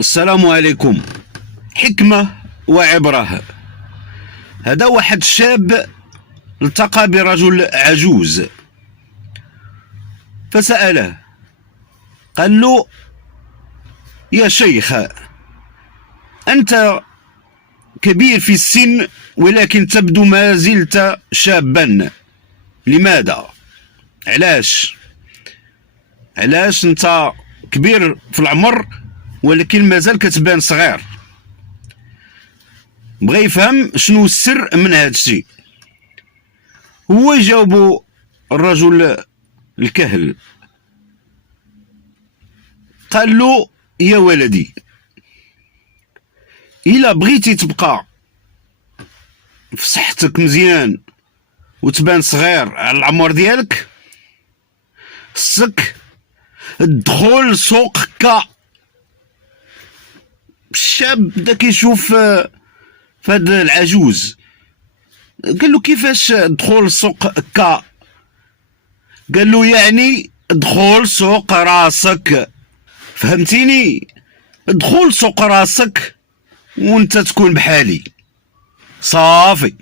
السلام عليكم. حكمة وعبرة. هذا واحد شاب التقى برجل عجوز فسأله، قال له: يا شيخ، أنت كبير في السن ولكن تبدو ما زلت شابا، لماذا؟ علاش انت كبير في العمر ولكن مازال كتبان صغير؟ بغى يفهم شنو السر من هذا الشيء. هو يجاوبو الرجل الكهل، قال له: يا ولدي، إلا بغيتي تبقى في صحتك مزيان وتبان صغير على العمر ديالك، خصك تدخل سوق هكا. الشاب بدا كيشوف فهاد العجوز، قال له: كيفاش دخول سوق هكا؟ قال له: يعني دخول سوق راسك، فهمتيني؟ دخول سوق راسك وانت تكون بحالي صافي.